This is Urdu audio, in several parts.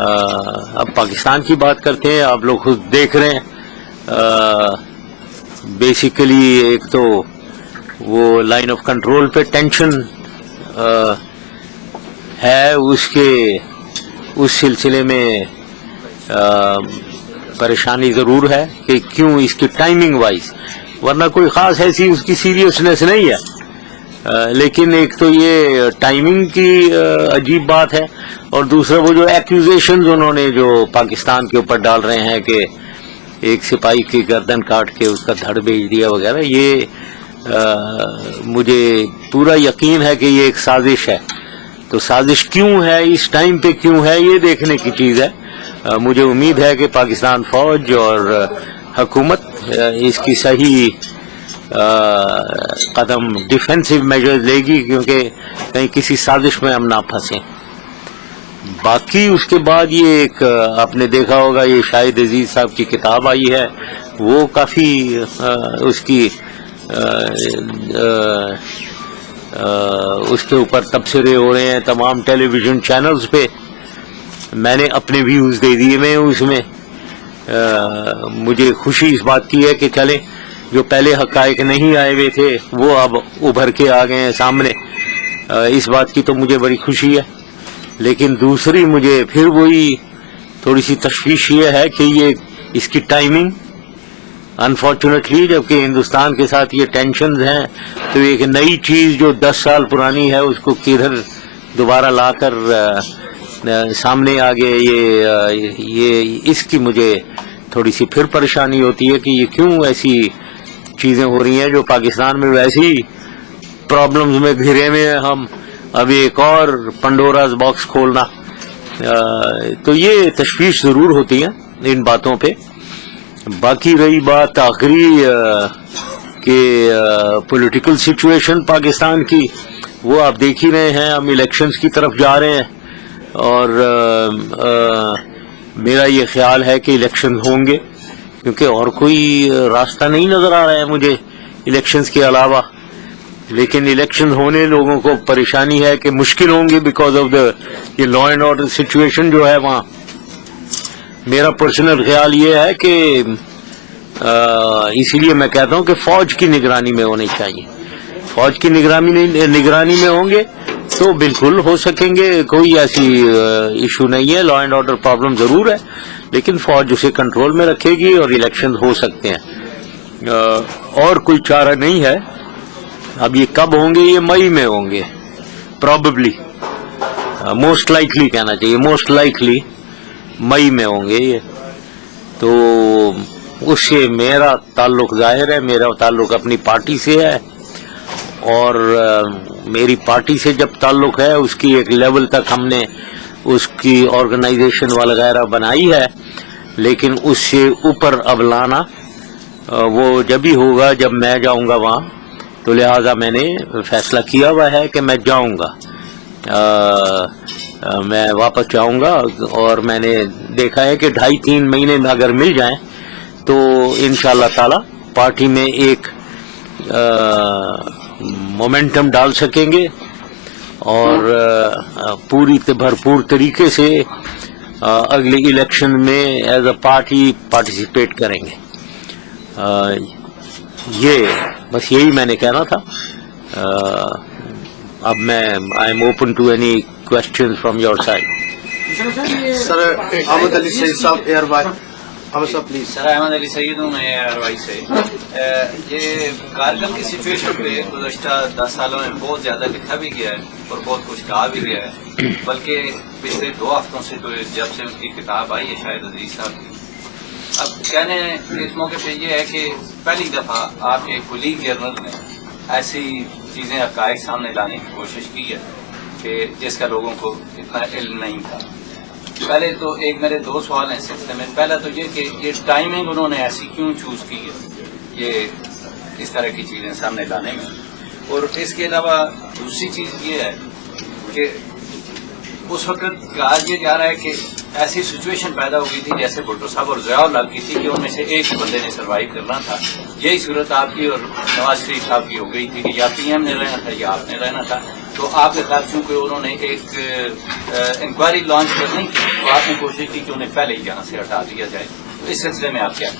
اب پاکستان کی بات کرتے ہیں. آپ لوگ خود دیکھ رہے ہیں بیسیکلی ایک تو وہ لائن آف کنٹرول پہ ٹینشن ہے, اس سلسلے میں پریشانی ضرور ہے کہ کیوں اس کی ٹائمنگ وائز, ورنہ کوئی خاص ایسی اس کی سیریسنیس نہیں ہے, لیکن ایک تو یہ ٹائمنگ کی عجیب بات ہے, اور دوسرا وہ جو ایکوزیشنز انہوں نے جو پاکستان کے اوپر ڈال رہے ہیں کہ ایک سپاہی کی گردن کاٹ کے اس کا دھڑ بھیج دیا وغیرہ, یہ مجھے پورا یقین ہے کہ یہ ایک سازش ہے. تو سازش کیوں ہے, اس ٹائم پہ کیوں ہے, یہ دیکھنے کی چیز ہے. مجھے امید ہے کہ پاکستان فوج اور حکومت اس کی صحیح قدم ڈیفینسو میجرز لے گی, کیونکہ کہیں کسی سازش میں ہم نہ پھنسیں. باقی اس کے بعد یہ ایک آپ نے دیکھا ہوگا, یہ شاہد عزیز صاحب کی کتاب آئی ہے, وہ کافی اس کی اس کے اوپر تبصرے ہو رہے ہیں تمام ٹیلی ویژن چینلز پہ. میں نے اپنے ویوز دے دیے میں اس میں. مجھے خوشی اس بات کی ہے کہ چلے جو پہلے حقائق نہیں آئے ہوئے تھے وہ اب ابھر کے آ گئے ہیں سامنے, اس بات کی تو مجھے بڑی خوشی ہے. لیکن دوسری مجھے پھر وہی تھوڑی سی تشویش یہ ہے کہ یہ اس کی ٹائمنگ انفارچونیٹلی, جبکہ ہندوستان کے ساتھ یہ ٹینشنز ہیں, تو ایک نئی چیز جو 10 سال پرانی ہے اس کو کدھر دوبارہ لا کر سامنے آ گئے, یہ اس کی مجھے تھوڑی سی پھر پریشانی ہوتی ہے کہ یہ کیوں ایسی چیزیں ہو رہی ہیں جو پاکستان میں ویسی پرابلمز میں گھرے ہوئے ہیں ہم, ابھی ایک اور پنڈوراز باکس کھولنا. تو یہ تشویش ضرور ہوتی ہے ان باتوں پہ. باقی رہی بات آخری کہ پولیٹیکل سچویشن پاکستان کی, وہ آپ دیکھ ہی رہے ہیں, ہم الیکشنز کی طرف جا رہے ہیں, اور میرا یہ خیال ہے کہ الیکشن ہوں گے, کیونکہ اور کوئی راستہ نہیں نظر آ رہا ہے مجھے الیکشنز کے علاوہ. لیکن الیکشن ہونے لوگوں کو پریشانی ہے کہ مشکل ہوں گے بیکاز آف دا یہ لا اینڈ آرڈر سچویشن جو ہے وہاں. میرا پرسنل خیال یہ ہے کہ اسی لیے میں کہتا ہوں کہ فوج کی نگرانی میں ہونے چاہیے. فوج کی نگرانی میں ہوں گے تو بالکل ہو سکیں گے, کوئی ایسی ایشو نہیں ہے. لا اینڈ آرڈر پرابلم ضرور ہے, لیکن فوج اسے کنٹرول میں رکھے گی اور الیکشن ہو سکتے ہیں, اور کوئی چارہ نہیں ہے. اب یہ کب ہوں گے, یہ مئی میں ہوں گے پرابیبلی, موسٹ لائکلی کہنا چاہیے, موسٹ لائکلی مئی میں ہوں گے یہ. تو اس سے میرا تعلق ظاہر ہے, میرا تعلق اپنی پارٹی سے ہے, اور میری پارٹی سے جب تعلق ہے اس کی ایک لیول تک ہم نے اس کی آرگنائزیشن وغیرہ بنائی ہے, لیکن اس سے اوپر اب لانا وہ جب ہی ہوگا جب میں جاؤں گا وہاں. تو لہٰذا میں نے فیصلہ کیا ہوا ہے کہ میں جاؤں گا, میں واپس جاؤں گا, اور میں نے دیکھا ہے کہ 2.5-3 مہینے میں اگر مل جائیں تو انشاءاللہ تعالی پارٹی میں ایک مومنٹم ڈال سکیں گے, اور پوری بھرپور طریقے سے اگلے الیکشن میں ایز اے پارٹی پارٹیسپیٹ کریں گے. یہ بس یہی میں نے کہنا تھا. اب میں I am open to any question from your side. Sir Ahmed Ali Saeed صاحب ایئر وائی. پلیز. سر احمد علی سعید ہوں میں ایئر وائی سے. یہ کارگل کی سچویشن پہ گزشتہ 10 سالوں میں بہت زیادہ لکھا بھی گیا ہے اور بہت کچھ کہا بھی گیا ہے, بلکہ پچھلے 2 ہفتوں سے تو جب سے ان کی کتاب آئی ہے شاہد عزیز صاحب کی, اب کہنے اس موقع پہ یہ ہے کہ پہلی دفعہ آپ کے کولیگ جرنل نے ایسی چیزیں حقائق سامنے لانے کی کوشش کی ہے کہ جس کا لوگوں کو اتنا علم نہیں تھا. پہلے تو ایک میرے 2 سوال ہیں اس سلسلے میں. پہلا تو یہ کہ یہ ٹائمنگ انہوں نے ایسی کیوں چوز کی ہے یہ اس طرح کی چیزیں سامنے لانے میں, اور اس کے علاوہ دوسری چیز یہ ہے کہ اس وقت کہا یہ جا رہا ہے کہ ایسی سچویشن پیدا ہو گئی تھی جیسے بھٹو صاحب اور ضیاء الحق کی تھی کہ ان میں سے ایک بندے نے سروائیو کرنا تھا. یہی صورت آپ کی اور نواز شریف صاحب کی ہو گئی تھی کہ یا پی ایم نے رہنا تھا یا آپ نے رہنا تھا. تو آپ کے خیال چونکہ انہوں نے ایک انکوائری لانچ کرنی تھی تو آپ نے کوشش کی کہ انہیں پہلے ہی یہاں سے ہٹا دیا جائے. تو اس سلسلے میں آپ کیا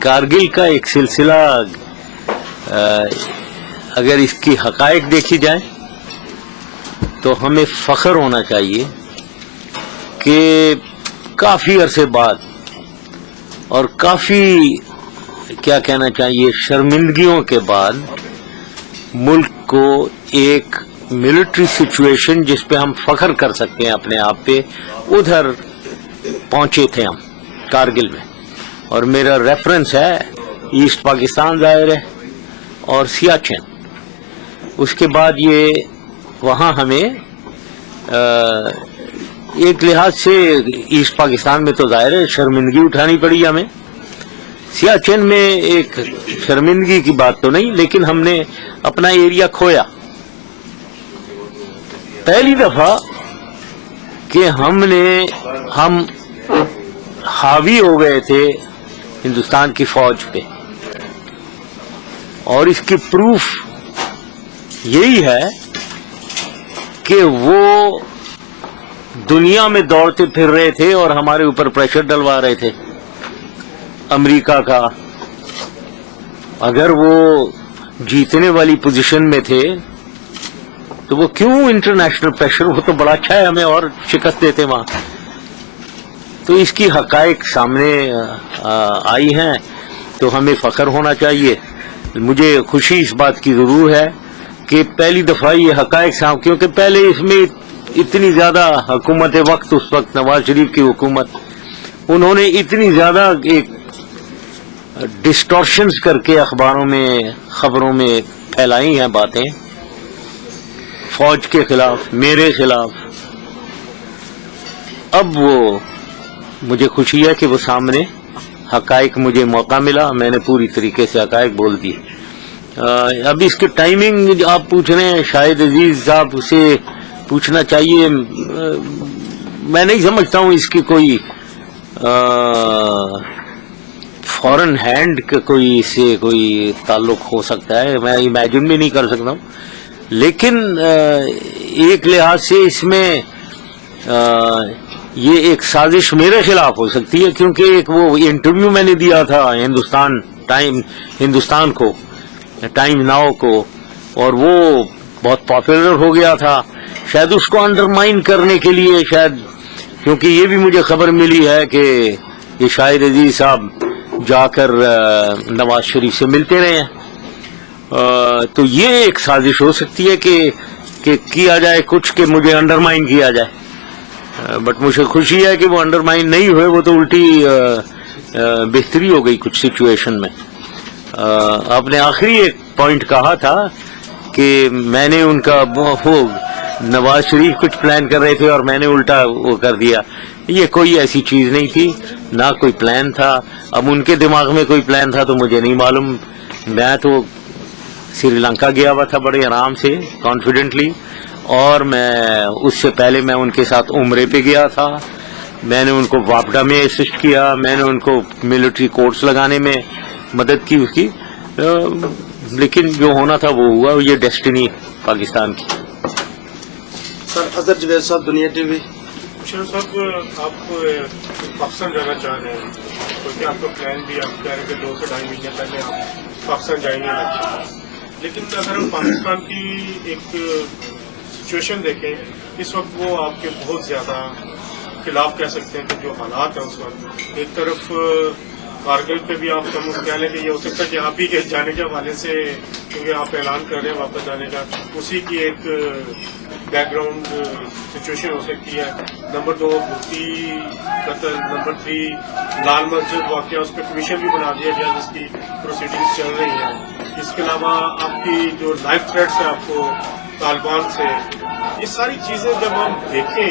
کارگل کا ایک سلسلہ اگر اس کی حقائق دیکھی جائے تو ہمیں فخر ہونا چاہیے کہ کافی عرصے بعد اور کافی کیا کہنا چاہیے شرمندگیوں کے بعد ملک کو ایک ملٹری سچویشن جس پہ ہم فخر کر سکتے ہیں اپنے آپ پہ ادھر پہنچے تھے ہم کارگل میں. اور میرا ریفرنس ہے ایسٹ پاکستان ظاہر ہے اور سیاچن. اس کے بعد یہ وہاں ہمیں ایک لحاظ سے ایسٹ پاکستان میں تو ظاہر ہے شرمندگی اٹھانی پڑی ہمیں. سیاچن میں ایک شرمندگی کی بات تو نہیں لیکن ہم نے اپنا ایریا کھویا. پہلی دفعہ کہ ہم حاوی ہو گئے تھے ہندوستان کی فوج پہ. اور اس کی پروف یہی ہے کہ وہ دنیا میں دوڑتے پھر رہے تھے اور ہمارے اوپر پریشر ڈلوا رہے تھے امریکہ کا. اگر وہ جیتنے والی پوزیشن میں تھے تو وہ کیوں انٹرنیشنل پریشر, وہ تو بڑا اچھا ہے ہمیں اور شکست دیتے وہاں. تو اس کی حقائق سامنے آئی ہیں تو ہمیں فخر ہونا چاہیے. مجھے خوشی اس بات کی ضرور ہے کہ پہلی دفعہ یہ حقائق سامنے, کیونکہ پہلے اس میں اتنی زیادہ حکومت وقت, اس وقت نواز شریف کی حکومت, انہوں نے اتنی زیادہ ایک ڈسٹورشنز کر کے اخباروں میں خبروں میں پھیلائی ہیں باتیں فوج کے خلاف, میرے خلاف. اب وہ مجھے خوشی ہے کہ وہ سامنے حقائق, مجھے موقع ملا, میں نے پوری طریقے سے حقائق بول دی. اب اس کی ٹائمنگ آپ پوچھ رہے ہیں, شاید عزیز صاحب سے پوچھنا چاہیے. میں نہیں سمجھتا ہوں اس کی کوئی فورن ہینڈ کا کوئی اس سے کوئی تعلق ہو سکتا ہے, میں امیجن بھی نہیں کر سکتا ہوں. لیکن ایک لحاظ سے اس میں یہ ایک سازش میرے خلاف ہو سکتی ہے, کیونکہ ایک وہ انٹرویو میں نے دیا تھا ہندوستان کو, ٹائم ناؤ کو, اور وہ بہت پاپولر ہو گیا تھا. شاید اس کو انڈرمائن کرنے کے لیے, شاید کیونکہ یہ بھی مجھے خبر ملی ہے کہ یہ شاہد عزیز صاحب جا کر نواز شریف سے ملتے رہے ہیں. تو یہ ایک سازش ہو سکتی ہے کہ کیا جائے کچھ کہ مجھے انڈرمائن کیا جائے. بٹ مجھے خوشی ہے کہ وہ انڈرمائن نہیں ہوئے, وہ تو الٹی بہتری ہو گئی کچھ سچویشن میں. آپ نے آخری ایک پوائنٹ کہا تھا کہ میں نے ان کا وہ نواز شریف کچھ پلان کر رہے تھے اور میں نے الٹا وہ کر دیا. یہ کوئی ایسی چیز نہیں تھی, نہ کوئی پلان تھا. اب ان کے دماغ میں کوئی پلان تھا تو مجھے نہیں معلوم. میں تو سری لنکا گیا ہوا تھا بڑے آرام سے, کانفیڈنٹلی, اور میں اس سے پہلے میں ان کے ساتھ عمرے پہ گیا تھا. میں نے ان کو واپڈا میں اسسٹ کیا, میں نے ان کو ملٹری کورٹس لگانے میں مدد کی اس کی. لیکن جو ہونا تھا وہ ہوا, یہ ڈیسٹنی پاکستان کی. سر اظہر جوید صاحب, دنیا ٹی وی. مشرف صاحب, آپ پاکستان جانا چاہ رہے ہیں کیونکہ آپ کا پلان بھی, آپ کہہ رہے ہیں کہ 2 سے 2.5 مہینے پہلے آپ پاکستان جائیں گے. لیکن اگر ہم پاکستان کی ایک سچویشن دیکھیں, اس وقت وہ آپ کے بہت زیادہ خلاف کہہ سکتے ہیں کہ جو حالات ہیں اس وقت. ایک طرف کارگل پہ بھی آپ کہہ لیں کہ یہ ہو سکتا ہے کہ آپ ہی کے جانے کے حوالے سے, کیونکہ آپ اعلان کر رہے ہیں واپس جانے کا, اسی کی ایک بیک گراؤنڈ سچویشن ہو سکتی ہے. نمبر 2 بھوتی قتل, نمبر 3 لال مسجد واقعہ, اس پہ کمیشن بھی بنا دیا گیا جس کی پروسیڈنگز چل رہی ہیں. اس کے علاوہ آپ کی جو لائف تھریٹس ہیں آپ کو طالبان سے, یہ ساری چیزیں جب ہم دیکھیں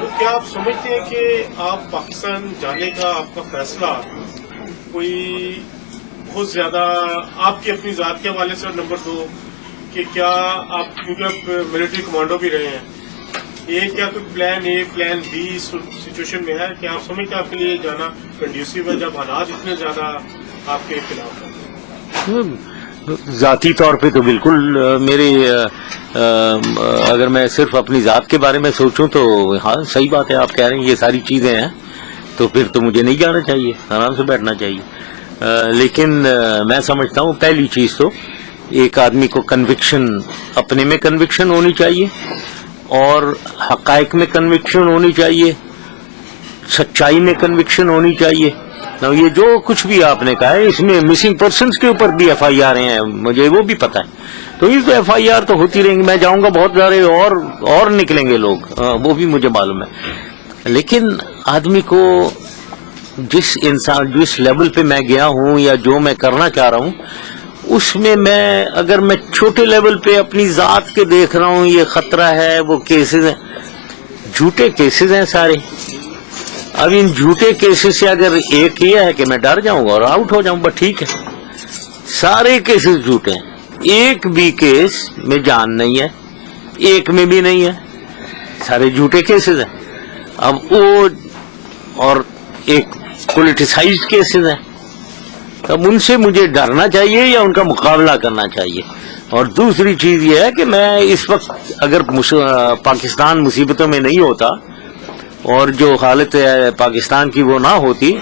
تو کیا آپ سمجھتے ہیں کہ آپ پاکستان جانے کا آپ کا فیصلہ کوئی بہت زیادہ آپ کی اپنی ذات کے حوالے سے, اور نمبر 2 کہ کیا آپ کیونکہ آپ ملٹری کمانڈو بھی رہے ہیں، یہ کیا کوئی plan a plan be situation میں ہے کہ آپ سمجھتے ہیں آپ کے لیے جانا کنڈیوسیو ہے جب حالات اتنے زیادہ آپ کے خلاف ہیں؟ ذاتی طور پہ تو بالکل میرے اگر میں صرف اپنی ذات کے بارے میں سوچوں تو ہاں صحیح بات ہے، آپ کہہ رہے ہیں یہ ساری چیزیں ہیں تو پھر تو مجھے نہیں جانا چاہیے، آرام سے بیٹھنا چاہیے، لیکن میں سمجھتا ہوں پہلی چیز تو ایک آدمی کو کنوکشن، اپنے میں کنوکشن ہونی چاہیے اور حقائق میں کنوکشن ہونی چاہیے، سچائی میں کنوکشن ہونی چاہیے۔ یہ جو کچھ بھی آپ نے کہا ہے اس میں مسنگ پرسنز کے اوپر بھی ایف آئی آر ہیں، مجھے وہ بھی پتہ ہے، تو اس ایف آئی آر تو ہوتی رہیں گی، میں جاؤں گا بہت سارے اور نکلیں گے لوگ، وہ بھی مجھے معلوم ہے، لیکن آدمی کو جس لیول پہ میں گیا ہوں یا جو میں کرنا چاہ رہا ہوں اس میں اگر میں چھوٹے لیول پہ اپنی ذات کے دیکھ رہا ہوں یہ خطرہ ہے، وہ کیسز ہیں، جھوٹے کیسز ہیں سارے۔ اب ان جھوٹے کیسز سے اگر ایک یہ ہے کہ میں ڈر جاؤں گا اور آؤٹ ہو جاؤں گا، ٹھیک ہے، سارے کیسز جھوٹے ہیں، ایک بھی کیس میں جان نہیں ہے، ایک میں بھی نہیں ہے، سارے جھوٹے کیسز ہیں۔ اب وہ اور ایک پولیٹیسائزڈ کیسز ہیں، اب ان سے مجھے ڈرنا چاہیے یا ان کا مقابلہ کرنا چاہیے؟ اور دوسری چیز یہ ہے کہ میں اس وقت اگر پاکستان مصیبتوں میں نہیں ہوتا اور جو حالت ہے پاکستان کی وہ نہ ہوتی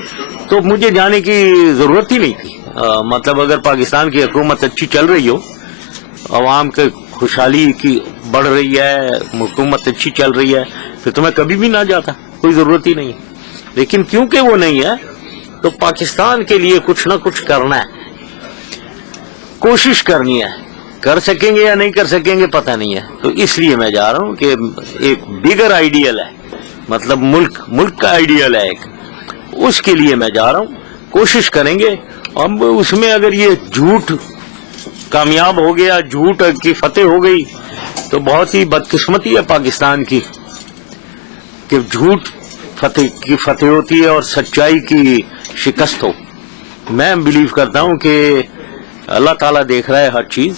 تو مجھے جانے کی ضرورت ہی نہیں تھی۔ مطلب اگر پاکستان کی حکومت اچھی چل رہی ہو، عوام کے خوشحالی کی بڑھ رہی ہے، حکومت اچھی چل رہی ہے، پھر تو میں کبھی بھی نہ جاتا، کوئی ضرورت ہی نہیں ہے، لیکن کیونکہ وہ نہیں ہے تو پاکستان کے لیے کچھ نہ کچھ کرنا ہے، کوشش کرنی ہے، کر سکیں گے یا نہیں کر سکیں گے پتہ نہیں ہے، تو اس لیے میں جا رہا ہوں کہ ایک بگر آئیڈیل ہے، مطلب ملک کا آئیڈیل ہے ایک، اس کے لیے میں جا رہا ہوں، کوشش کریں گے۔ اب اس میں اگر یہ جھوٹ کامیاب ہو گیا، جھوٹ کی فتح ہو گئی تو بہت ہی بدقسمتی ہے پاکستان کی کہ جھوٹ کی فتح ہوتی ہے اور سچائی کی شکست ہو۔ میں بلیو کرتا ہوں کہ اللہ تعالیٰ دیکھ رہا ہے ہر چیز،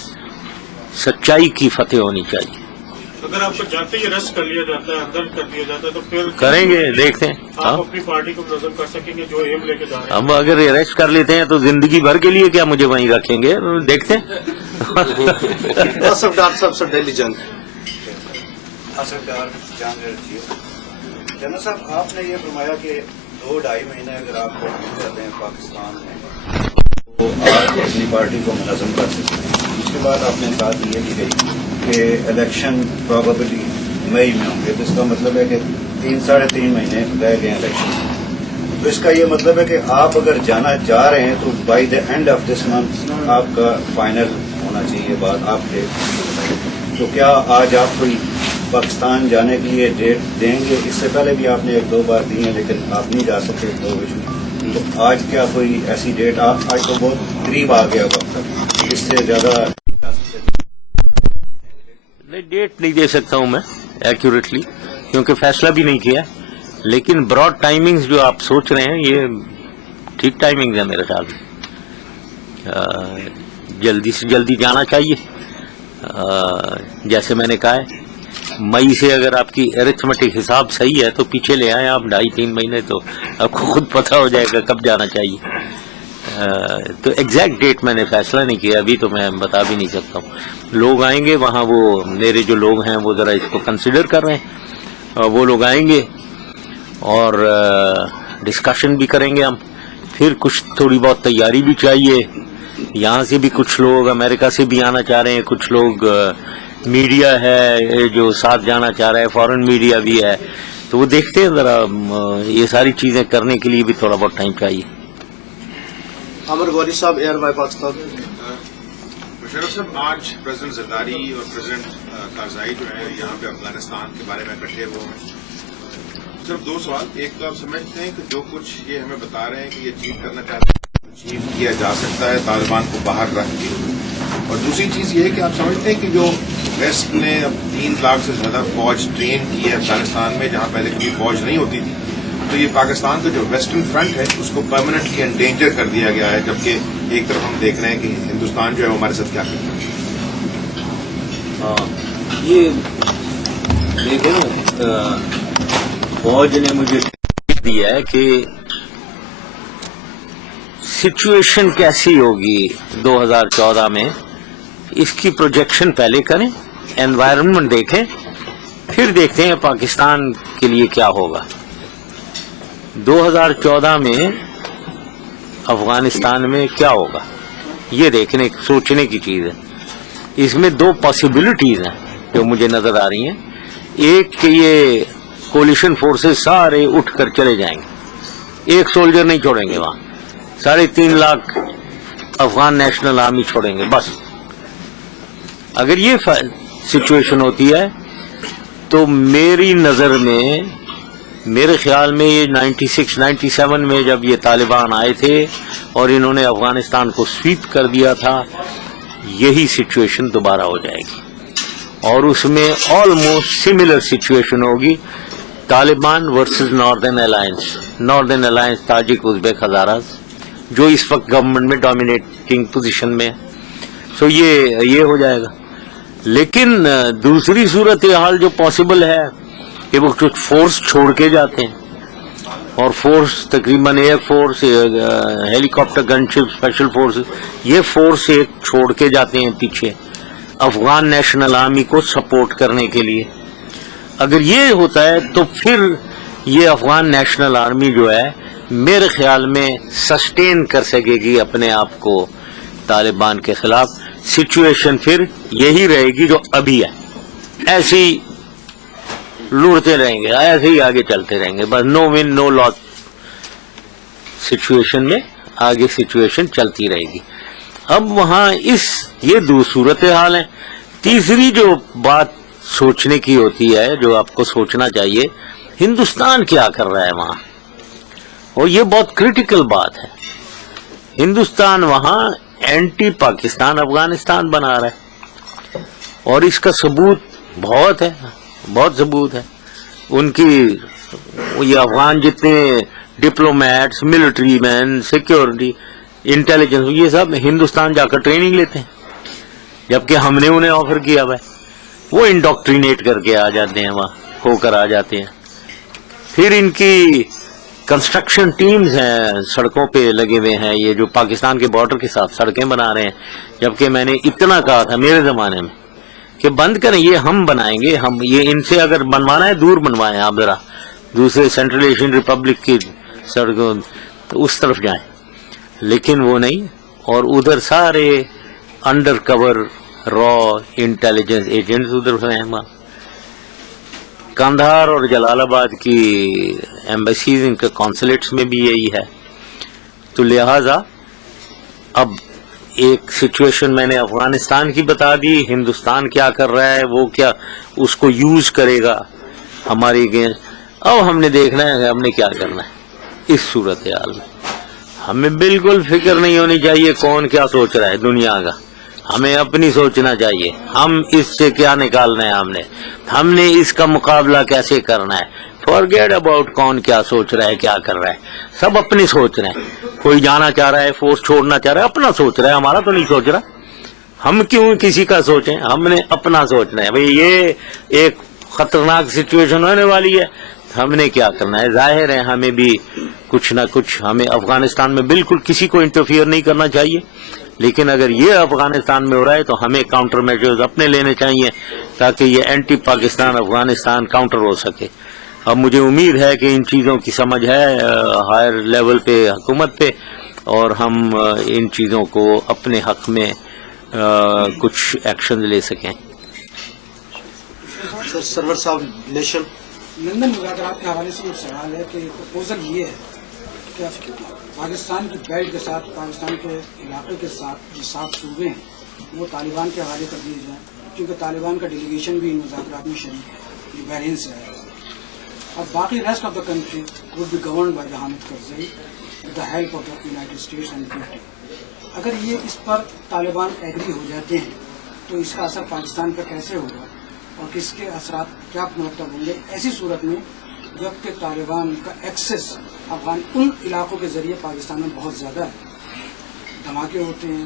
سچائی کی فتح ہونی چاہیے۔ اگر آپ کو جاتے ہی ارسٹ کر لیا جاتا ہے، اندر کر دیا جاتا ہے، تو پھر کریں گے، دیکھتے ہیں آپ اپنی پارٹی کو منظم کر سکیں گے جو ایم لے کے جا رہے ہیں؟ اب اگر اریسٹ کر لیتے ہیں تو زندگی بھر کے لیے کیا مجھے وہیں رکھیں گے؟ دیکھتے ہیں۔ ڈاکٹر صاحب سے دہلی جنگ جنرل صاحب، آپ نے یہ فرمایا کہ 2-2.5 مہینے اگر آپ کرتے ہیں پاکستان میں تو آپ اپنی پارٹی کو منظم کر سکتے ہیں۔ اس کے بعد آپ نے بات یہ کی گئی کہ الیکشن پروبیبلی مئی میں ہوں گے، تو اس کا مطلب ہے کہ 3-3.5 مہینے رہ گئے ہیں الیکشن، تو اس کا یہ مطلب ہے کہ آپ اگر جانا چاہ رہے ہیں تو by the and of this month آپ کا فائنل ہونا چاہیے بات آپ کے۔ تو کیا آج آپ کوئی پاکستان جانے کے لیے ڈیٹ دیں گے؟ اس سے پہلے بھی آپ نے 1-2 بار دی ہیں لیکن آپ نہیں جا سکتے 2 وجہ، تو آج کیا کوئی ایسی ڈیٹ؟ آپ آج تو بہت قریب آ گیا وقت، اس سے زیادہ نہیں، ڈیٹ نہیں دے سکتا ہوں میں ایکوریٹلی کیونکہ فیصلہ بھی نہیں کیا، لیکن براڈ ٹائمنگز جو آپ سوچ رہے ہیں یہ ٹھیک ٹائمنگز ہیں میرے خیال میں، جلدی سے جلدی جانا چاہیے۔ جیسے میں نے کہا ہے مئی سے اگر آپ کی ارتھمیٹک حساب صحیح ہے تو پیچھے لے آئیں آپ 2.5-3 مہینے، تو آپ کو خود پتہ ہو جائے گا کب جانا چاہیے۔ تو ایگزیکٹ ڈیٹ میں نے فیصلہ نہیں کیا ابھی، تو میں بتا بھی نہیں سکتا ہوں۔ لوگ آئیں گے وہاں، وہ میرے جو لوگ ہیں وہ ذرا اس کو کنسیڈر کر رہے ہیں، وہ لوگ آئیں گے اور ڈسکشن بھی کریں گے ہم، پھر کچھ تھوڑی بہت تیاری بھی چاہیے، یہاں سے بھی کچھ لوگ امریکہ سے بھی آنا چاہ رہے ہیں، کچھ لوگ میڈیا ہے جو ساتھ جانا چاہ رہا ہے، فورن میڈیا بھی ہے، تو وہ دیکھتے ہیں ذرا یہ ساری چیزیں کرنے کے لیے بھی تھوڑا بہت ٹائم چاہیے۔ عامر غوری صاحب، ایئر بائی پاکستان۔ مشرف صاحب، آج پریزیڈنٹ زرداری اور پریزیڈنٹ کارزائی جو ہے یہاں پہ افغانستان کے بارے میں اکٹھے ہوئے ہیں۔ صرف 2 سوال، ایک تو آپ سمجھتے ہیں کہ جو کچھ یہ ہمیں بتا رہے ہیں کہ یہ اچیو کرنا چاہتے ہیں اچیو کیا جا سکتا ہے طالبان کو باہر رکھ کے، اور دوسری چیز یہ ہے کہ آپ سمجھتے ہیں کہ جو ویسٹ نے اب 3 لاکھ سے زیادہ فوج ٹرین کی ہے افغانستان میں جہاں پہلے کبھی فوج نہیں ہوتی تھی، تو یہ پاکستان کا جو ویسٹرن فرنٹ ہے اس کو پرماننٹلی انڈینجر کر دیا گیا ہے، جبکہ ایک طرف ہم دیکھ رہے ہیں کہ ہندوستان جو ہے وہ ہمارے ساتھ کیا کرتا ہے۔ یہ دیکھو فوج نے مجھے دیا ہے کہ سچویشن کیسی ہوگی 2014 میں، اس کی پروجیکشن پہلے کریں، انوائرمنٹ دیکھیں، پھر دیکھتے ہیں پاکستان کے لیے کیا ہوگا. 2014 میں افغانستان میں کیا ہوگا یہ دیکھنے سوچنے کی چیز ہے. اس میں دو پاسبلٹیز ہیں جو مجھے نظر آ رہی ہیں. ایک کہ یہ کولیشن فورسز سارے اٹھ کر چلے جائیں گے، ایک سولجر نہیں چھوڑیں گے وہاں، 3.5 لاکھ افغان نیشنل آرمی چھوڑیں گے بس. اگر یہ سچویشن ہوتی ہے تو میری نظر میں، میرے خیال میں یہ 96 97 میں جب یہ طالبان آئے تھے اور انہوں نے افغانستان کو سویپ کر دیا تھا، یہی سچویشن دوبارہ ہو جائے گی اور اس میں آلموسٹ سملر سچویشن ہوگی. Taliban versus northern alliance Tajik, Uzbek, Hazaras, جو اس وقت گورنمنٹ میں ڈومینیٹنگ پوزیشن میں ہے. سو یہ ہو جائے گا. لیکن دوسری صورتحال جو پاسبل ہے کہ وہ کچھ فورس چھوڑ کے جاتے ہیں، اور فورس تقریباً ایئر فورس، ہیلی کاپٹر، گن شپ، اسپیشل فورس، یہ فورس ایک چھوڑ کے جاتے ہیں پیچھے افغان نیشنل آرمی کو سپورٹ کرنے کے لیے. اگر یہ ہوتا ہے تو پھر یہ افغان نیشنل آرمی جو ہے میرے خیال میں سسٹین کر سکے گی اپنے آپ کو طالبان کے خلاف. سچویشن پھر یہی رہے گی جو ابھی ہے، ایسے ہی لڑتے رہیں گے، ایسے ہی آگے چلتے رہیں گے، بس نو ون نو لاس سچویشن میں آگے سچویشن چلتی رہے گی. اب وہاں یہ دو صورتحال ہیں. تیسری جو بات سوچنے کی ہوتی ہے، جو آپ کو سوچنا چاہیے، ہندوستان کیا کر رہا ہے وہاں، اور یہ بہت کریٹیکل بات ہے. ہندوستان وہاں اینٹی پاکستان افغانستان بنا رہا ہے، اور اس کا ثبوت بہت ہے، بہت ثبوت ہے. ان کی یہ افغان جتنے ڈپلومیٹس، ملٹری مین، سیکیورٹی، انٹیلیجنس، یہ سب ہندوستان جا کر ٹریننگ لیتے ہیں، جبکہ ہم نے انہیں آفر کیا ہوا ہے. وہ انڈوکٹرینیٹ کر کے آ جاتے ہیں، وہاں ہو کر آ جاتے ہیں. پھر ان کی کنسٹرکشن ٹیمز ہیں، سڑکوں پہ لگے ہوئے ہیں، یہ جو پاکستان کے بارڈر کے ساتھ سڑکیں بنا رہے ہیں. جبکہ میں نے اتنا کہا تھا میرے زمانے میں کہ بند کریں، یہ ہم بنائیں گے، ہم یہ ان سے اگر بنوانا ہے دور بنوائیں، آپ ذرا دوسرے سینٹرل ایشین ریپبلک کی سڑکوں تو اس طرف جائیں. لیکن وہ نہیں، اور ادھر سارے انڈر کور را انٹیلیجنس ایجنٹس ادھر ہیں. کندھار اور جلال آباد کی ایمبیسیز، ان کے کونسلیٹس میں بھی یہی ہے. تو لہذا اب ایک سچویشن میں نے افغانستان کی بتا دی، ہندوستان کیا کر رہا ہے، وہ کیا اس کو یوز کرے گا ہمارے اگینسٹ. اب ہم نے دیکھنا ہے کہ ہم نے کیا کرنا ہے اس صورتحال میں. ہمیں بالکل فکر نہیں ہونی چاہیے کون کیا سوچ رہا ہے دنیا کا، ہمیں اپنی سوچنا چاہیے. ہم اس سے کیا نکالنا ہے، ہم نے اس کا مقابلہ کیسے کرنا ہے. فارگیٹ اباؤٹ کون کیا سوچ رہا ہے، کیا کر رہا ہے. سب اپنی سوچ رہے ہیں. کوئی جانا چاہ رہا ہے، فورس چھوڑنا چاہ رہا ہے، اپنا سوچ رہا ہے، ہمارا تو نہیں سوچ رہا. ہم کیوں کسی کا سوچیں، ہم نے اپنا سوچنا ہے. بھئی یہ ایک خطرناک سچویشن ہونے والی ہے، ہم نے کیا کرنا ہے. ظاہر ہے ہمیں بھی کچھ نہ کچھ، ہمیں افغانستان میں بالکل کسی کو انٹرفیئر نہیں کرنا چاہیے. لیکن اگر یہ افغانستان میں ہو رہا ہے تو ہمیں کاؤنٹر میجرز اپنے لینے چاہیے تاکہ یہ اینٹی پاکستان افغانستان کاؤنٹر ہو سکے. اب مجھے امید ہے کہ ان چیزوں کی سمجھ ہے ہائر لیول پہ حکومت پہ، اور ہم ان چیزوں کو اپنے حق میں کچھ ایکشن لے سکیں. سر سرور صاحب نیشن لندن مذاکرات کے حوالے سے ایک سوال ہے کہ پرپوزل یہ ہے کہ پاکستان کی بیلٹ کے ساتھ، پاکستان کے علاقے کے ساتھ جو 7 صوبے ہیں وہ طالبان کے حوالے کر دیے جائیں، کیونکہ طالبان کا ڈیلیگیشن بھی ان مذاکرات میں شریک ہے، یہ بحرین سے ہے. اور باقی rest of the country would be governed by the Hamid Karzai with the help of the United States and Britain. اگر یہ اس پر طالبان ایگری ہو جاتے ہیں تو اس کا اثر پاکستان پر کیسے ہوگا اور کس کے اثرات کیا مرتب ہوں گے ایسی صورت میں جبکہ طالبان کا ایکسس افغان ان علاقوں کے ذریعے پاکستان میں بہت زیادہ ہے، دھماکے ہوتے ہیں،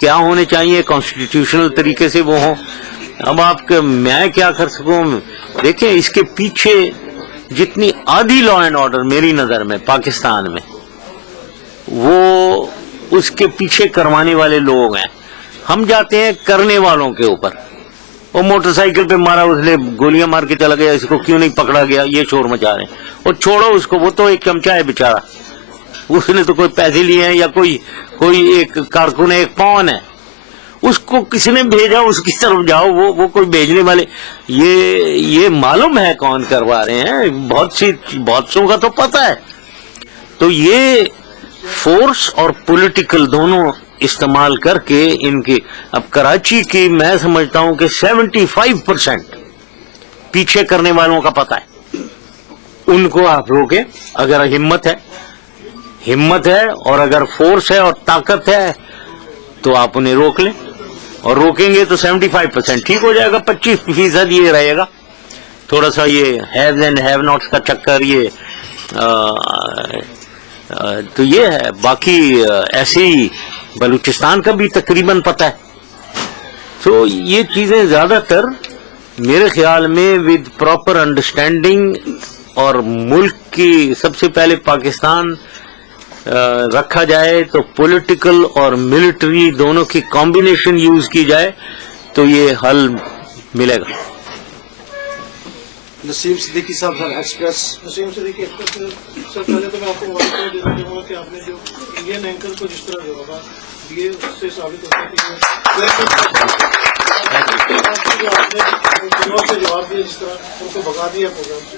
کیا ہونے چاہیے کانسٹیٹیوشنل طریقے سے وہ ہوں. اب میں کیا کر سکوں. دیکھیں اس کے پیچھے جتنی آدھی لا اینڈ آرڈر میری نظر میں پاکستان میں وہ اس کے پیچھے کروانے والے لوگ ہیں. ہم جاتے ہیں کرنے والوں کے اوپر. وہ موٹر سائیکل پہ مارا اس نے گولیاں مار کے چلا گیا, اس کو کیوں نہیں پکڑا گیا, یہ شور مچا رہے ہیں. اور چھوڑو اس کو, وہ تو ایک چمچہ ہے بیچارہ, اس نے تو کوئی پیسے لیے ہیں یا کوئی ایک کارکن ہے, ایک پون ہے, اس کو کسی نے بھیجا اس کی طرف جاؤ. وہ کوئی بھیجنے والے یہ معلوم ہے کون کروا رہے ہیں, بہت سو کا تو پتہ ہے. تو یہ فورس اور پولیٹیکل دونوں استعمال کر کے ان کی اب کراچی کی میں سمجھتا ہوں کہ 75% پیچھے کرنے والوں کا پتہ ہے. ان کو آپ روکیں اگر ہمت ہے اور اگر فورس ہے اور طاقت ہے تو آپ انہیں روک لیں, اور روکیں گے تو 75% ٹھیک ہو جائے گا. 25% یہ رہے گا تھوڑا سا یہ ہیوز اینڈ ہیو ناٹس کا چکر, یہ تو یہ ہے. باقی ایسے ہی بلوچستان کا بھی تقریباً پتہ ہے. تو یہ چیزیں زیادہ تر میرے خیال میں ود پراپر انڈرسٹینڈنگ اور ملک کی سب سے پہلے پاکستان رکھا جائے تو پولیٹیکل اور ملٹری دونوں کی کمبینیشن یوز کی جائے تو یہ حل ملے گا. نسیم صدیقی صاحب سر ایکسپریس. نسیم صدیقی ایکسپریس. سر پہلے تو میں آپ کو واضح کر دینا چاہوں گا کہ آپ نے جو انڈین اینکر کو جس طرح جوابا دیے اس سے ثابت ہوتا ہے کہ جواب دیا جس طرح ان کو بھگا دیا پروگرام سے.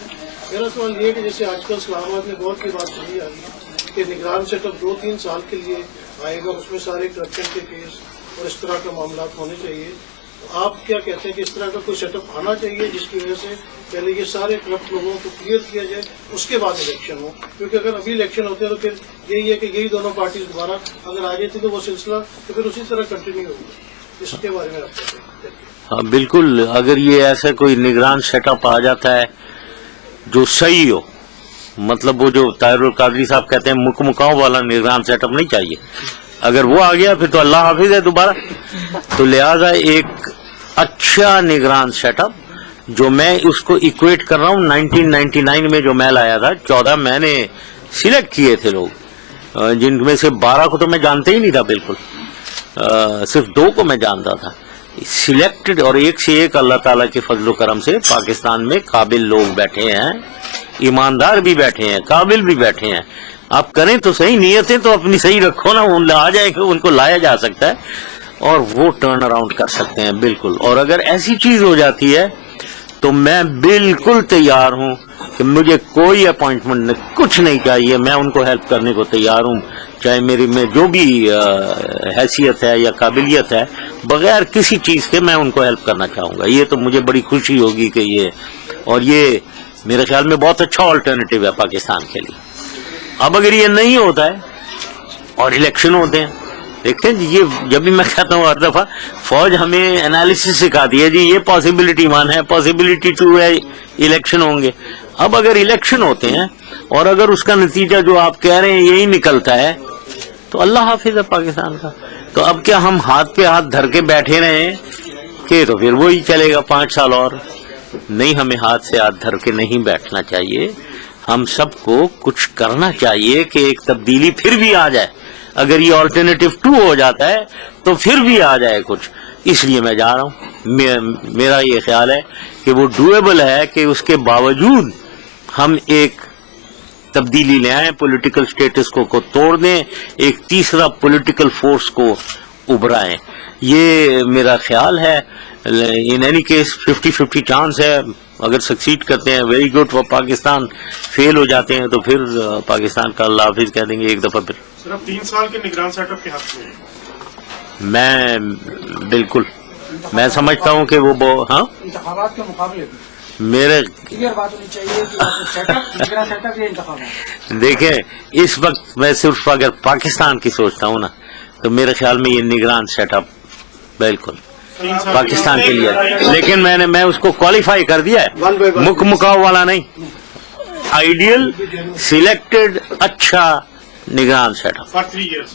میرا سوال یہ ہے کہ جیسے آج کل اسلام آباد میں بہت کی بات سنی آ رہی ہے کہ نگران سیٹ اپ 2-3 سال کے لیے آئے گا, اس میں سارے کرپشن کے کیس اور اس طرح کے معاملات ہونے چاہیے. آپ کیا کہتے ہیں کہ اس طرح کا کوئی سیٹ اپ آنا چاہیے جس کی وجہ سے پہلے یہ سارے کرپٹ لوگوں کو کلیئر کیا جائے, اس کے بعد الیکشن ہو, کیونکہ اگر ابھی الیکشن ہوتے ہیں تو پھر یہی ہے کہ یہی دونوں پارٹیز دوبارہ اگر آ جاتی تو وہ سلسلہ تو پھر اسی طرح کنٹینیو ہوگا. اس کے بارے میں آپ کہتے ہیں. ہاں بالکل, اگر یہ ایسا کوئی نگران سیٹ اپ آ جاتا ہے جو صحیح ہو, مطلب وہ جو طاہر القادری صاحب کہتے ہیں مکاؤ والا نگران سیٹ اپ نہیں چاہیے. اگر وہ آ گیا پھر تو اللہ حافظ ہے دوبارہ. تو لہذا ایک اچھا نگران سیٹ اپ جو میں اس کو ایکویٹ کر رہا ہوں 1999 میں جو میں لایا تھا, 14 میں نے سلیکٹ کیے تھے لوگ, جن میں سے 12 کو تو میں جانتے ہی نہیں تھا بالکل, صرف 2 کو میں جانتا تھا سلیکٹڈ, اور ایک سے ایک اللہ تعالیٰ کے فضل و کرم سے پاکستان میں قابل لوگ بیٹھے ہیں, ایماندار بھی بیٹھے ہیں, قابل بھی بیٹھے ہیں. آپ کریں تو صحیح, نیتیں تو اپنی صحیح رکھو نا, آ جائے کہ ان کو لایا جا سکتا ہے اور وہ ٹرن اراؤنڈ کر سکتے ہیں بالکل. اور اگر ایسی چیز ہو جاتی ہے تو میں بالکل تیار ہوں کہ مجھے کوئی اپوائنٹمنٹ کچھ نہیں چاہیے, میں ان کو ہیلپ کرنے کو تیار ہوں, چاہے میری میں جو بھی حیثیت ہے یا قابلیت ہے, بغیر کسی چیز کے میں ان کو ہیلپ کرنا چاہوں گا. یہ تو مجھے بڑی خوشی ہوگی کہ یہ میرے خیال میں بہت اچھا آلٹرنیٹیو ہے پاکستان کے لیے. اب اگر یہ نہیں ہوتا ہے اور الیکشن ہوتے ہیں, دیکھتے ہیں یہ جب بھی میں کہتا ہوں ہر دفعہ فوج ہمیں انالیسس سکھاتی ہے جی یہ پاسبلٹی 1 ہے, پاسبلٹی 2 ہے, الیکشن ہوں گے. اب اگر الیکشن ہوتے ہیں اور اگر اس کا نتیجہ جو آپ کہہ رہے ہیں یہی نکلتا ہے تو اللہ حافظ ہے پاکستان کا. تو اب کیا ہم ہاتھ پہ ہاتھ دھر کے بیٹھے رہے ہیں کہ تو پھر وہی چلے گا 5 سال اور؟ نہیں, ہمیں ہاتھ سے ہاتھ دھر کے نہیں بیٹھنا چاہیے. ہم سب کو کچھ کرنا چاہیے کہ ایک تبدیلی پھر بھی آ جائے. اگر یہ آلٹرنیٹیو 2 ہو جاتا ہے تو پھر بھی آ جائے کچھ. اس لیے میں جا رہا ہوں. میرا یہ خیال ہے کہ وہ ڈویبل ہے کہ اس کے باوجود ہم ایک تبدیلی لے آئیں, پولیٹیکل سٹیٹس کو توڑ دیں, ایک تیسرا پولیٹیکل فورس کو ابھرائیں. یہ میرا خیال ہے. ان اینی کیس 50-50 چانس ہے. اگر سکسیڈ کرتے ہیں ویری گڈ فار پاکستان, فیل ہو جاتے ہیں تو پھر پاکستان کا اللہ حافظ کہہ دیں گے ایک دفعہ. پھر صرف 3 سال کے نگران سیٹ اپ کے حق میں بالکل میں سمجھتا ہوں کہ وہ ہاں انتخابات کے مقابلے میرے کلیئر بات ہونی چاہیے کہ سیٹ اپ یہ انتخابات. دیکھیں اس وقت میں صرف اگر پاکستان کی سوچتا ہوں نا تو میرے خیال میں یہ نگران سیٹ اپ بالکل پاکستان کے لیے, لیکن میں اس کو کوالیفائی کر دیا ہے, مکاؤ والا نہیں, آئیڈیل سلیکٹڈ اچھا نگران سیٹ اپ. For 3 years.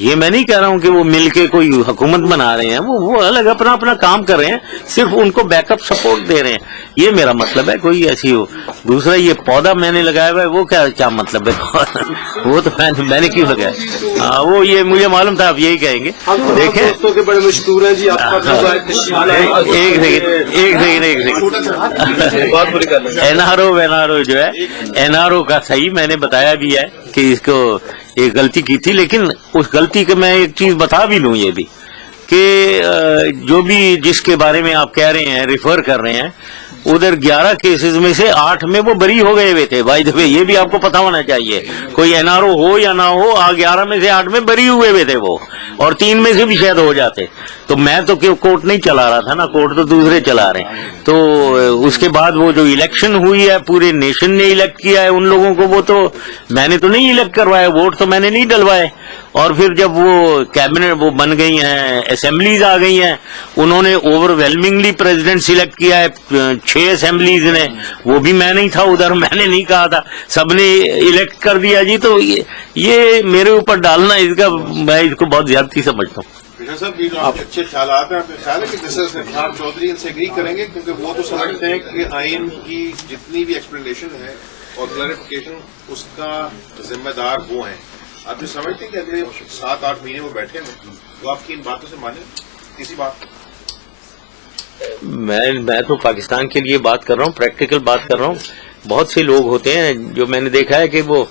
یہ میں نہیں کہہ رہا ہوں کہ وہ مل کے کوئی حکومت بنا رہے ہیں, وہ الگ اپنا اپنا کام کر رہے ہیں, صرف ان کو بیک اپ سپورٹ دے رہے ہیں, یہ میرا مطلب ہے. کوئی ایسی ہو. دوسرا یہ پودا میں نے لگایا ہوا ہے, وہ کیا مطلب ہے؟ وہ تو میں نے کیوں لگایا؟ وہ یہ مجھے معلوم تھا آپ یہی کہیں گے. دیکھیں دوستوں کے بڑے مشہور ہیں جی, آپ کا ایک سیکنڈ این آر او جو ہے, این آر او کا صحیح میں نے بتایا بھی ہے کہ اس کو ایک غلطی کی تھی, لیکن اس غلطی کے میں ایک چیز بتا بھی لوں یہ بھی کہ جو بھی جس کے بارے میں آپ کہہ رہے ہیں, ریفر کر رہے ہیں, ادھر 11 کیسز میں سے 8 میں وہ بری ہو گئے ہوئے تھے. بھائی دفعہ یہ بھی آپ کو پتا ہونا چاہیے, کوئی این آر او ہو یا نہ ہو, 11 میں سے 8 میں بری ہوئے ہوئے تھے وہ, اور 3 میں سے بھی شاید ہو جاتے. تو میں تو کورٹ نہیں چلا رہا تھا نا, کورٹ تو دوسرے چلا رہے ہیں. تو اس کے بعد وہ جو الیکشن ہوئی ہے, پورے نیشن نے الیکٹ کیا ہے ان لوگوں کو, وہ تو میں نے تو نہیں الیکٹ کروایا, ووٹ تو میں نے نہیں ڈلوائے. اور پھر جب وہ کیبنٹ وہ بن گئی ہیں, اسمبلیز آ گئی ہیں, انہوں نے اوور ویلمنگلی پریزیڈنٹ سلیکٹ کیا ہے 6 اسمبلیز نے, وہ بھی میں نہیں تھا ادھر, میں نے نہیں کہا تھا, سب نے الیکٹ کر دیا جی. تو یہ میرے اوپر ڈالنا, اس کا میں اس کو بہت زیادتی سمجھتا ہوں. صاحب یہ جو آپ کے اچھے خیالات ہیں, آپ کا خیال ہے کہ جسٹس افخار چودھری ان سے اگری کریں گے, کیونکہ وہ تو سمجھتے ہیں کہ آئین کی جتنی بھی ایکسپلینیشن ہے اور کلیریفیکیشن اس کا ذمہ دار وہ ہیں. آپ یہ سمجھتے ہیں کہ اگلے 7-8 مہینے وہ بیٹھے ہیں, وہ آپ کی ان باتوں سے مانیں؟ کسی بات میں تو پاکستان کے لیے بات کر رہا ہوں, پریکٹیکل بات کر رہا ہوں. بہت سے لوگ ہوتے ہیں جو میں نے دیکھا ہے کہ وہ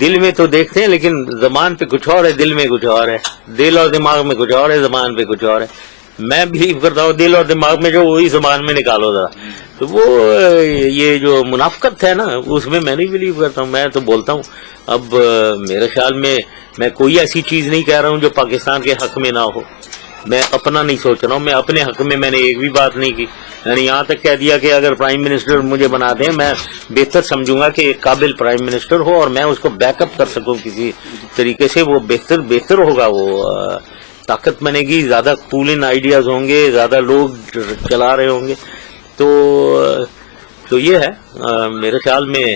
دل میں تو دیکھتے ہیں لیکن زبان پہ کچھ اور ہے, دل میں کچھ اور ہے. دل اور دماغ میں کچھ اور ہے, زبان پہ کچھ اور ہے. میں بلیو کرتا ہوں دل اور دماغ میں جو وہی زبان میں نکالو ذرا. تو وہ یہ جو منافقت ہے نا, اس میں نہیں بلیو کرتا ہوں. میں تو بولتا ہوں, اب میرے خیال میں کوئی ایسی چیز نہیں کہہ رہا ہوں جو پاکستان کے حق میں نہ ہو. میں اپنا نہیں سوچ رہا ہوں, میں اپنے حق میں نے ایک بھی بات نہیں کی. میں نے یہاں تک کہہ دیا کہ اگر پرائم منسٹر مجھے بنا دیں, میں بہتر سمجھوں گا کہ ایک قابل پرائم منسٹر ہو اور میں اس کو بیک اپ کر سکوں کسی طریقے سے, وہ بہتر ہوگا. وہ طاقت بنے گی, زیادہ کول ان آئیڈیاز ہوں گے, زیادہ لوگ چلا رہے ہوں گے. تو یہ ہے میرے خیال میں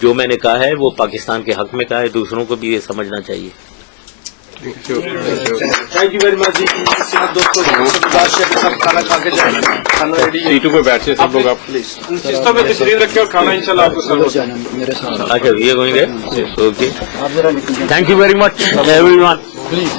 جو میں نے کہا ہے وہ پاکستان کے حق میں کہا ہے, دوسروں کو بھی یہ سمجھنا چاہیے. تھینک یو ویری مچ جی. دوستوں کھانا کھا کے جائیں, کھانا ریڈی ہے, سیٹوں پہ بیٹھے سب لوگ, آپ پلیز سسٹم میں تشریف رکھے اور کھانا انشاءاللہ آپ کو سرو ہوتا ہے. اچھا یہ گوئیں گے, okay. Thank you very much every one. Please.